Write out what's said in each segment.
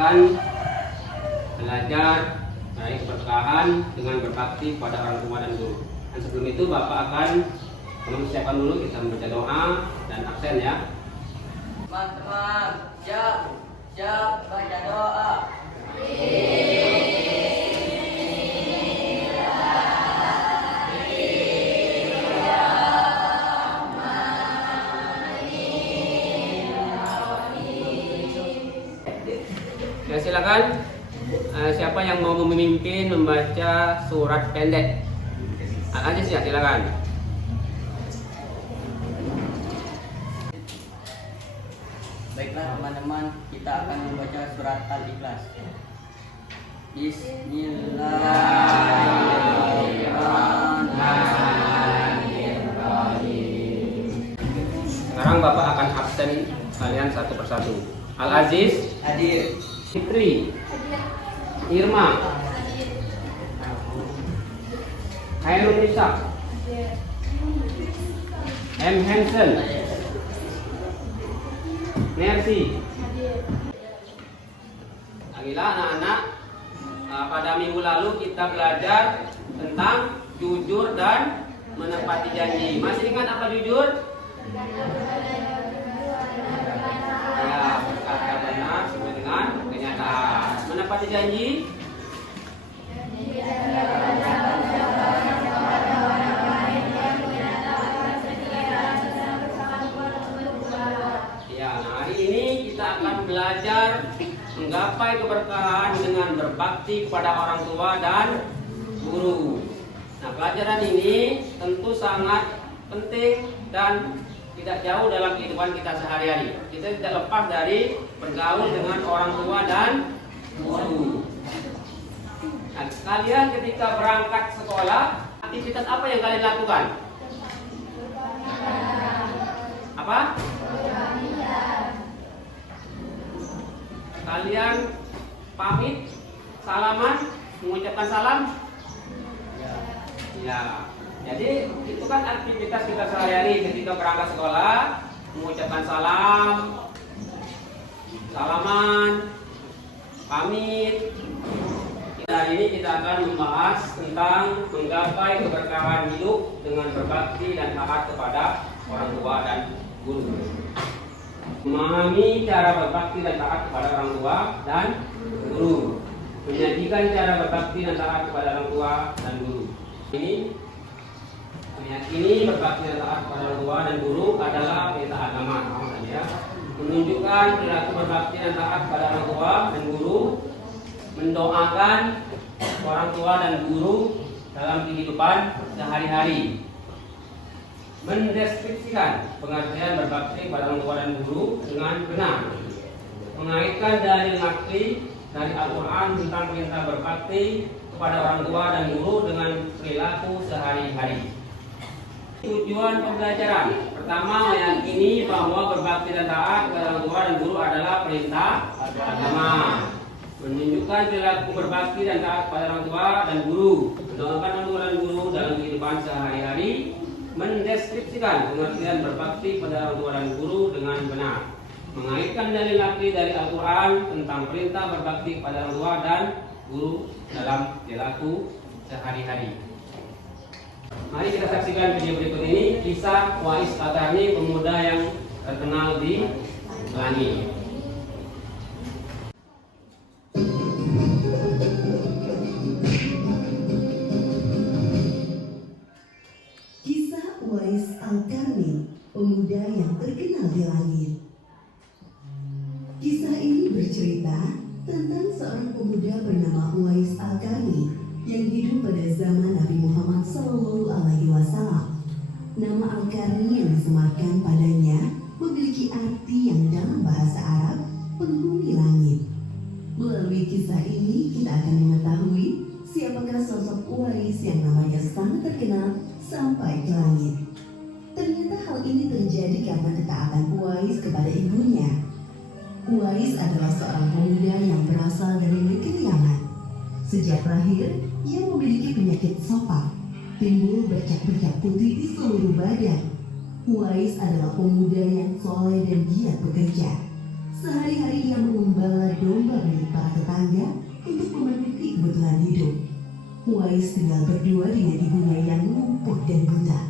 akan belajar meraih keberkahan dengan berbakti pada orang tua dan guru. Dan sebelum itu Bapak akan mempersiapkan dulu, kita membaca doa dan absen ya. Teman-teman, siap baca doa. Ya, silakan. Siapa yang mau memimpin membaca surat pendek? Aziz ya, silakan. Baiklah teman-teman, kita akan membaca surat Al-Ikhlas. Bismillahirrahmanirrahim. Sekarang Bapak akan absen kalian satu persatu. Al-Aziz, Hadir. Fitri, Irma, Khairul Nisa, M. Hansen, Mercy. Baiklah anak-anak, pada minggu lalu kita belajar tentang jujur dan menepati janji. Masih ingat apa jujur? Ya, berkata benar sesuai dengan kenyataan. Menepati janji? Ya, nah hari ini kita akan belajar menggapai keberkahan dengan berbakti kepada orang tua dan guru. Nah, pelajaran ini tentu sangat penting dan tidak jauh dalam kehidupan kita sehari-hari. Kita tidak lepas dari bergaul dengan orang tua dan guru. Nah, kalian ketika berangkat sekolah, aktivitas apa yang kalian lakukan? Apa? Kalian pamit, salaman, mengucapkan salam? Ya. Jadi itu kan aktivitas kita sehari-hari ketika berangkat sekolah, mengucapkan salam, salaman, pamit. Hari ini kita akan membahas tentang menggapai keberkahan hidup dengan berbakti dan taat kepada orang tua dan guru. Memahami cara berbakti dan taat kepada orang tua dan guru. Menyajikan cara berbakti dan taat kepada orang tua dan guru. Ini meyakini berbakti dan taat kepada orang tua dan guru adalah perintah agama, ya. Menunjukkan perilaku berbakti dan taat kepada orang tua dan guru, mendoakan orang tua dan guru dalam kehidupan sehari-hari, mendeskripsikan pengertian berbakti kepada orang tua dan guru dengan benar, mengaitkan dalil nakli dari Al-Quran tentang perintah berbakti kepada orang tua dan guru dengan perilaku sehari-hari. Tujuan pembelajaran pertama, meyakini bahwa berbakti dan taat kepada orang tua dan guru adalah perintah agama. Menunjukkan perilaku berbakti dan taat kepada orang tua dan guru, mendoakan orang tua dan guru dalam kehidupan sehari-hari, mendeskripsikan pengertian berbakti kepada orang tua dan guru dengan benar, mengaitkan dalil nakli dari Al-Quran tentang perintah berbakti kepada orang tua dan guru dalam perilaku sehari-hari. Mari kita saksikan video berikut ini, kisah Wais Al-Qarni, pemuda yang terkenal di langit. Kisah Wais Al-Qarni, pemuda yang terkenal di langit. Kisah ini bercerita tentang seorang pemuda bernama Wais Al-Qarni yang hidup pada zaman Nabi Muhammad SAW. Nama Al-Qarni yang disematkan padanya memiliki arti yang dalam bahasa Arab penghuni langit. Melalui kisah ini kita akan mengetahui siapakah sosok Wais yang namanya sangat terkenal sampai ke langit. Ternyata hal ini terjadi karena ketaatan Wais kepada ibunya. Wais adalah seorang pemuda yang berasal dari negeri Yaman. Sejak lahir, ia memiliki penyakit sopak, timbul bercak-bercak putih di seluruh badan. Wais adalah pemuda yang soleh dan giat bekerja. Sehari-hari ia mengembala domba milik para tetangga untuk memenuhi kebutuhan hidup. Uwais tinggal berdua dengan ibunya yang lumpuh dan buta.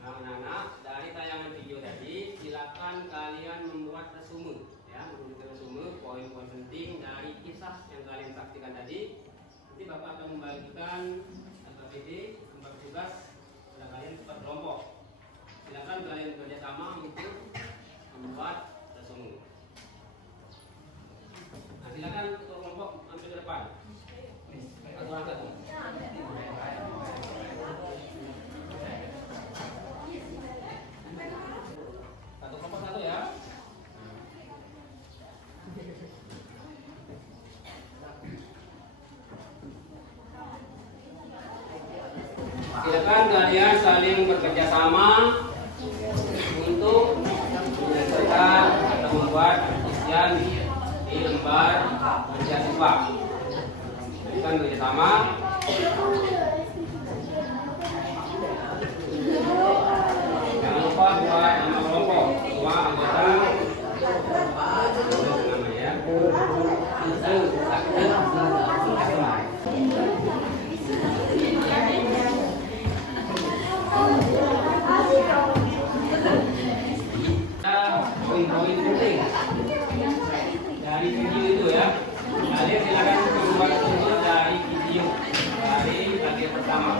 Nah, anak-anak, dari tayangan video tadi, silakan kalian membuat resume, ya, membuat resume poin-poin penting dari kisah yang kalian saksikan tadi. Nanti Bapak akan membagikan APBD, tempat tugas pada kalian per kelompok. Silakan kalian bekerjasama untuk membuat resume. Nah, silakan ketua kelompok ambil ke depan. Satu angkat. Satu kelompok satu ya. Silakan kalian saling bekerja sama untuk menyelesaikan atau membuat isian di lembar kerja siswa. Silakan bekerja sama. Jangan lupa buat nama kelompok, semua anggota nama ya. Poin-poin penting dari video itu ya. Kalian silakan membuat contoh dari video dari bagian pertama.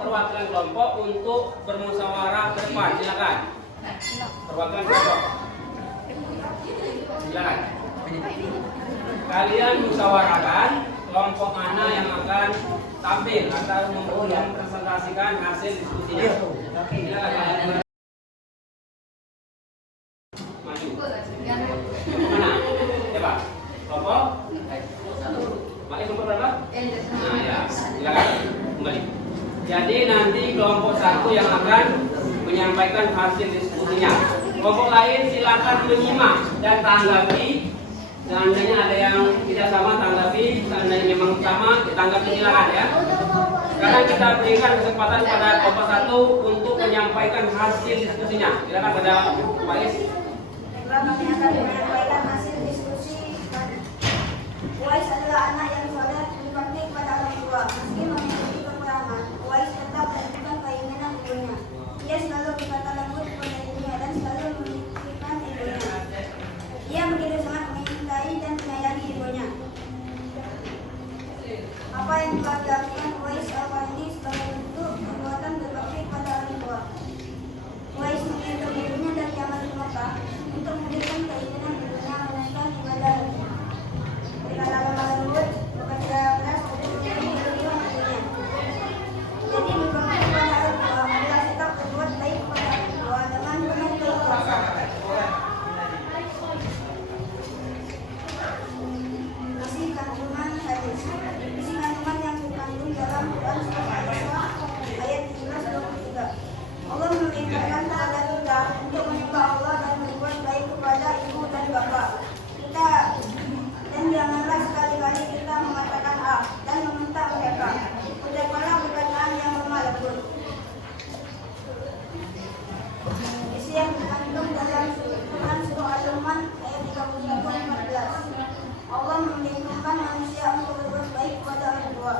Perwakilan kelompok untuk bermusyawarah ke depan, silakan. Perwakilan kelompok, silakan. Kalian musyawarahkan kelompok mana yang akan tampil atau mempresentasikan hasil diskusinya. Silakan. Maju. Mana? Coba. Kelompok. Balik kelompok berapa? Nah ya, silakan kembali. Jadi nanti kelompok satu yang akan menyampaikan hasil diskusinya. Kelompok lain silakan menyimak dan tanggapi. Seandainya ada yang tidak sama tanggapi, seandainya memang sama ditanggapi silakan ya. Sekarang kita berikan kesempatan pada kelompok satu untuk menyampaikan hasil diskusinya. Silakan pada Pak Is. Kami akan menyampaikan hasil diskusi. Uwais adalah anak yang soleh, berbakti kepada orang tua. Meski memiliki kekurangan, Uwais tetap melakukan keinginan ibunya. Ia selalu berkata lembut kepada ibunya dan selalu memikirkan ibunya. Ia begitu sangat mencintai dan menyayangi ibunya. Apa yang telah dilakukan Uwais ini sebagai bentuk perbuatan berbakti kepada orang tua. Uwais mengirim ibunya dari Yaman ke Mekah untuk memberikan keinginan ibunya menunaikan ibadahnya. Berkata lemah lembut, bekerja keras untuk menyayangi ibunya. Jadi berbakti kepada orang tua adalah sikap berbuat baik kepada orang tua dengan penuh keikhlasan. Isi kandungan hadis. Isi kandungan yang dikandung dalam Quran Surat Al-Isra ayat 17-23. Allah memerintahkan kepada kita untuk menyembah Allah dan berbuat baik kepada ibu dan bapak kita, dan janganlah sekali-kali kita mengatakan ah dan meminta mereka. Ucapkanlah perkataan yang lemah lembut. Isi yang dikandung dalam Quran Surah Al-Luqman ayat 31-14. Allah memerintahkan manusia untuk berbuat baik kepada orang tua.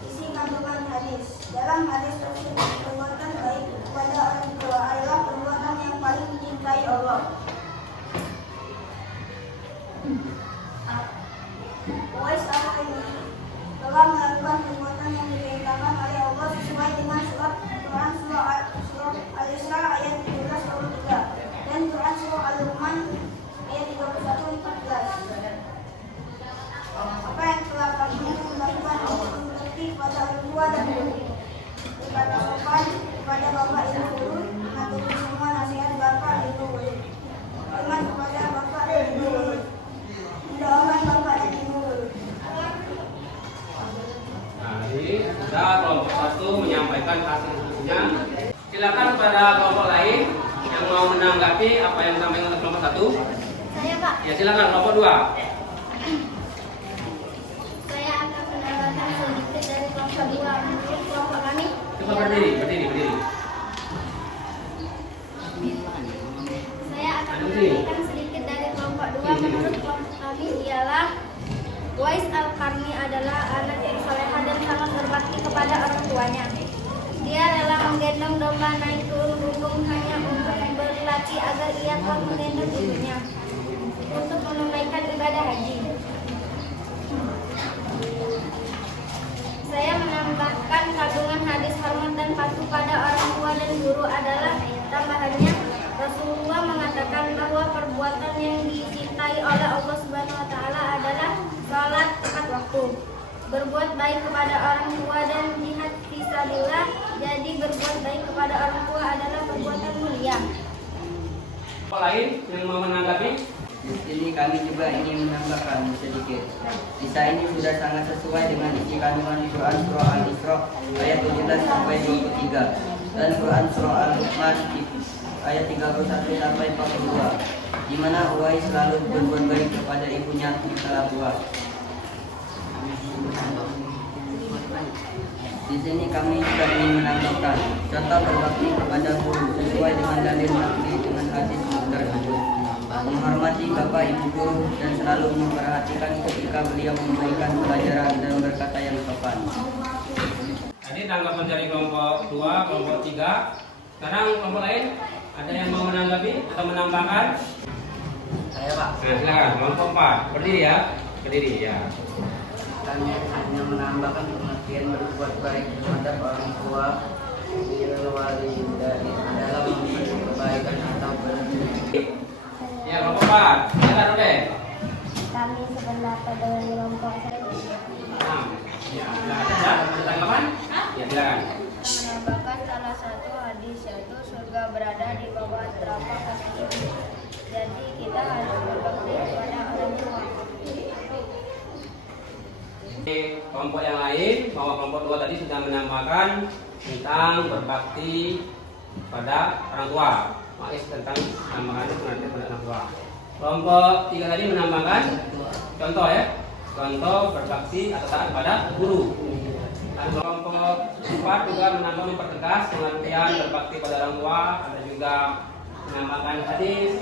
Isi kandungan hadis. Dalam hadis tersebut, perbuatan baik kepada orang tua adalah perbuatan yang paling dicintai Allah. Uwais ini Ya silakan kelompok 2. Saya akan menambahkan sedikit dari kelompok 2. Menurut kelompok kami, Coba berdiri. saya akan menambahkan sedikit dari kelompok 2. Menurut kelompok kami ialah Uwais Al-Qarni adalah anak yang soleha dan sangat berbakti kepada orang tuanya. Dia rela menggendong domba naik turun gunung hanya untuk berlatih agar ia kuat menggendong ibunya untuk menunaikan ibadah haji. Saya menambahkan kandungan hadis hormat dan patuh pada orang tua dan guru adalah tambahannya. Rasulullah mengatakan bahwa perbuatan yang dicintai oleh Allah Subhanahu wa taala adalah salat tepat waktu, berbuat baik kepada orang tua dan jihad fisabilillah. Jadi berbuat baik kepada orang tua adalah perbuatan mulia. Apa lain yang mau menanggapi? Di sini kami juga ingin menambahkan sedikit. Kisah ini sudah sangat sesuai dengan isi kandungan di Quran Surah Al-Isra ayat 17 sampai 23 dan Quran Surah Al-Luqman ayat 31 sampai 42, di mana Uwais selalu berbuat baik kepada ibunya setelah tua. Di sini kami juga ingin menambahkan contoh berbakti kepada guru sesuai dengan dalil nakli dengan hadis tersebut. Menghormati bapak ibu guru dan selalu memperhatikan ketika beliau memberikan pelajaran dan berkata yang sopan. Tadi tanggapan dari kelompok 2, kelompok 3. Sekarang kelompok lain ada yang mau menanggapi atau menambahkan? Saya Pak, Nah, silakan kelompok 4. Berdiri ya. kami hanya menambahkan pengertian berbuat baik terhadap orang tua dalam kebaikan atau Ya, kelompok 4. Silakan Rode. Kami sependapat dengan kelompok saya. Nah, ya, silakan. Ada tanggapan? Ya, silakan. Menambahkan salah satu hadis yaitu surga berada di bawah telapak kaki ibu. Jadi kita harus berbakti kepada orang tua. Kelompok yang lain, bahwa kelompok 2 tadi sudah menambahkan tentang berbakti pada orang tua. Ma'is tentang menambahkan pengertian pada orang tua. Kelompok 3 tadi menambahkan contoh ya, contoh berbakti atau taat kepada guru. Dan kelompok 4 juga menambah mempertegas pengertian berbakti pada orang tua. Ada juga menambahkan hadis.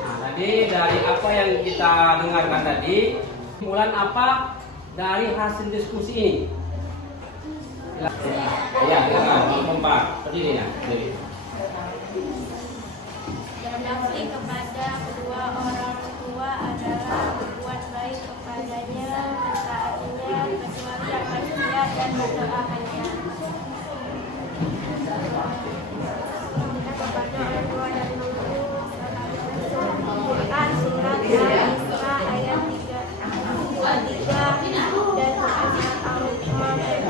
Nah, tadi dari apa yang kita dengarkan tadi, kesimpulan apa dari hasil diskusi ini? Ya, kelompok 4 berdiri ya. Berdiri. Berbakti kepada kedua orang tua adalah berbuat baik kepadanya, mentaatinya, kecuali akan dia dan mendoakannya. Kepada orang tua dan guru, Quran surat Al-Isra ayat 23 dan Quran surat Al-Luqman ayat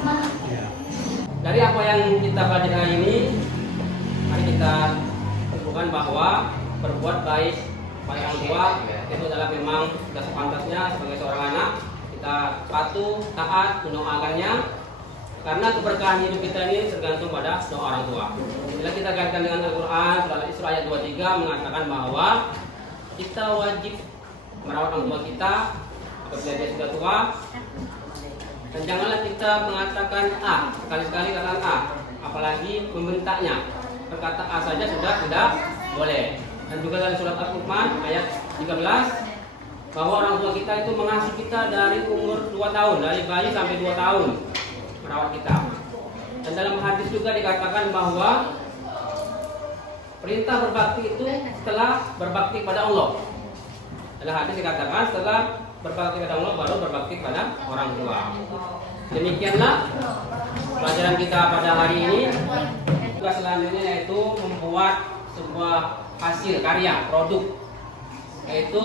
14. Dari apa yang kita pelajari hari ini, mari kita tentukan bahwa berbuat baik pada orang tua itu adalah memang sudah sepantasnya sebagai seorang anak kita patuh, taat, mendoakannya, karena keberkahan hidup kita ini tergantung pada doa orang tua. Bila kita kaitkan dengan Al-Quran surah Al-Isra ayat 23 mengatakan bahwa kita wajib merawat orang tua kita apabila dia sudah tua. Dan janganlah kita mengatakan A, sekali-sekali katakan A, apalagi membentaknya. Berkata A saja sudah tidak boleh. Dan juga dalam surat Al-Luqman ayat 13 bahwa orang tua kita itu mengasuh kita dari umur 2 tahun, dari bayi sampai 2 tahun merawat kita. Dan dalam hadis juga dikatakan bahwa perintah berbakti itu setelah berbakti pada Allah. Dalam hadis dikatakan setelah berbakti pada Allah baru berbakti pada orang tua. Demikianlah pelajaran kita pada hari ini. Tugas selanjutnya yaitu membuat sebuah hasil karya produk, yaitu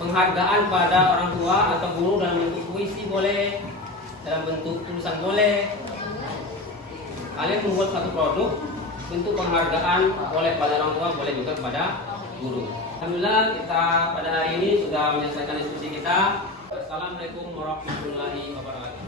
penghargaan pada orang tua atau guru dalam bentuk puisi boleh, dalam bentuk tulisan boleh. Kalian membuat satu produk bentuk penghargaan boleh pada orang tua, boleh juga kepada guru. Alhamdulillah kita pada hari ini sudah menyelesaikan diskusi kita. Assalamualaikum warahmatullahi wabarakatuh.